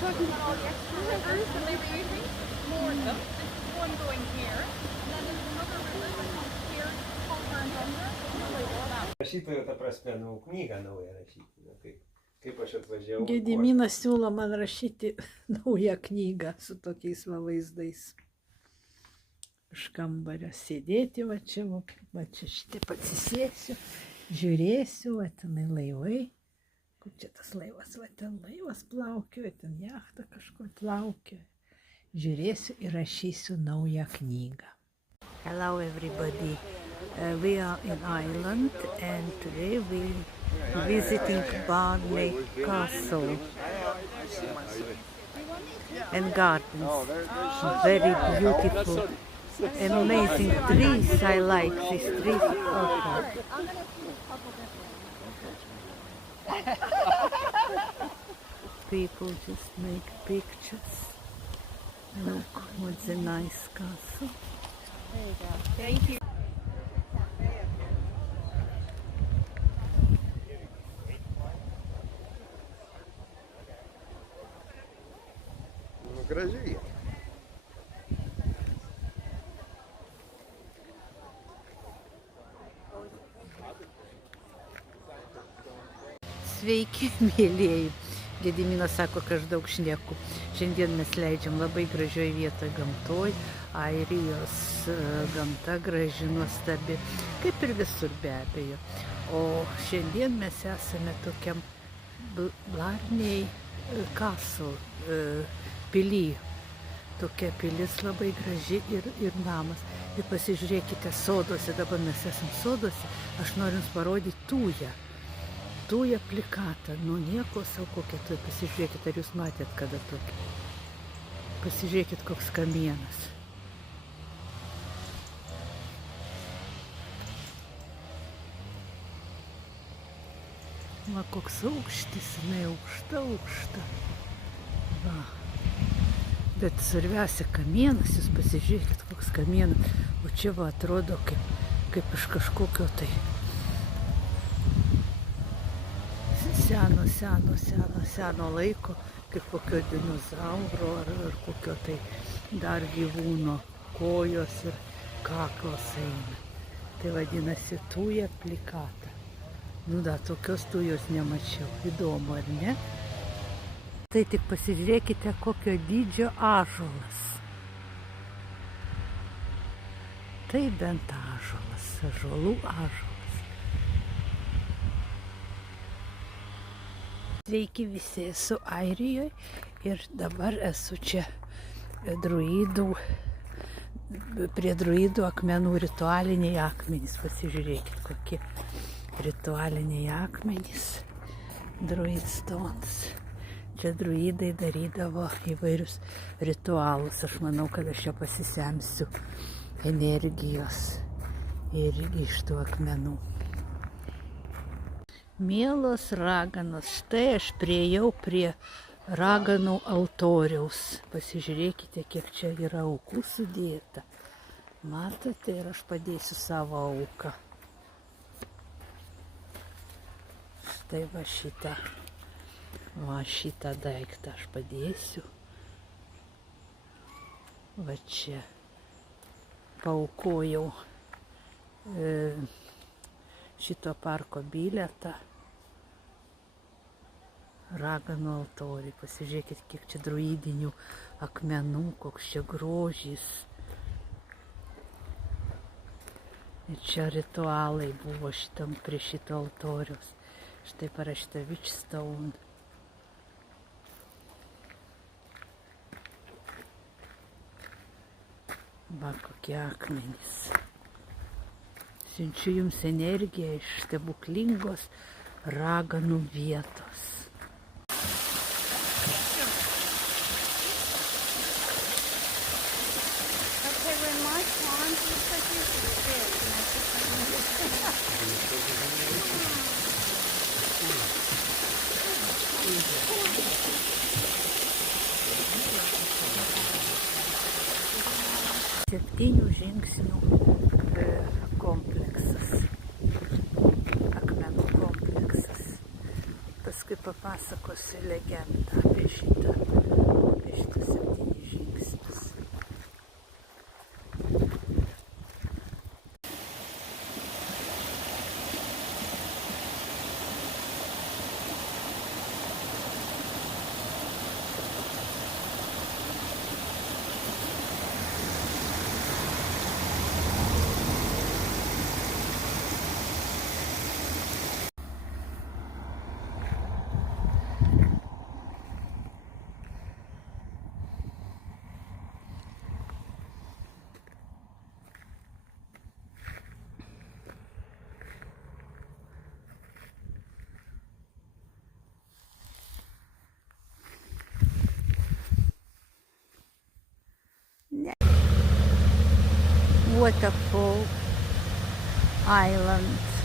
talking about all the extra rivers, and they were using more of them. This is one going here, and then there's another river that comes here called Marandonga. Rašytojo, ta prasme, knygą naują rašyti. Kaip aš atvažiavau. Gediminas siūlo man rašyti naują knygą su tokiais vaizdais. Iš kambario sėdėti, va čia šitaip atsisėsiu, žiūrėsiu, va tenai laivai. Kur čia tas laivas, va ten laivas plaukioja, ten jachta kažkur plaukioja. Žiūrėsiu ir rašysiu naują knygą. Hello everybody. We are in Ireland and today we are visiting Barney Castle and gardens. Very beautiful, amazing trees. I like these trees. Okay. People just make pictures. Look, what's a nice castle. There you go. Thank you. Gražiai. Sveiki, mėlieji. Gediminas sako, kad aš daug šneku. Šiandien mes leidžiam labai gražioje vietoje gamtoj. Airijos gamta graži, nuostabi, kaip ir visur be abejo. O šiandien mes esame tokiam Blarney Castle pily. Tokia pilis labai graži ir namas. Ir pasižiūrėkite soduose, dabar mes esam soduose, aš noriu jums parodyti tūją. Tūją plikatą, nu nieko savo kokia tūja, pasižiūrėkit, ar jūs matėt kada tokia. Pasižiūrėkit, koks kamienas. Va, koks aukštis, jinai aukšta. Va. Bet svarbiausia kamienas, jūs pasižiūrėkit, koks kamienas. O čia va atrodo kaip iš kažkokio tai seno laiko, kaip kokio dinozauro ar kokio tai dar gyvūno kojos ir kaklas eina. Tai vadinasi tūja plikata. Nu da, tokios tūjos nemačiau. Įdomu, ar ne? Tai tik pasižiūrėkite, kokio dydžio ąžuolas. Tai bent ąžuolas, ąžuolų ąžuolas. Sveiki visi, esu Airijoje ir dabar esu čia prie druidų akmenų, ritualiniai akmenys. Pasižiūrėkit, kokie ritualiniai akmenys, druid stones. Čia druidai darydavo įvairius ritualus. Aš manau, kad aš čia pasisemsiu energijos irgi iš tų akmenų. Mielos raganos, štai aš priėjau prie raganų altoriaus. Pasižiūrėkite, kiek čia yra aukų sudėta. Matote, ir aš padėsiu savo auką. Štai va šitą daiktą aš padėsiu. Va čia paaukojau šito parko bilietą. Raganų altoriai. Pasižiūrėkit, kiek čia druidinių akmenų, koks čia grožis. Ir čia ritualai buvo prie šito altoriaus. Štai parašyta Witchstone. Va, kokie akmenys. Siunčiu jums energiją iš stebuklingos raganų vietos. Septynių žingsnių kompleksas, akmenų kompleksas. Paskui papasakosiu legendą apie šitą like a full island.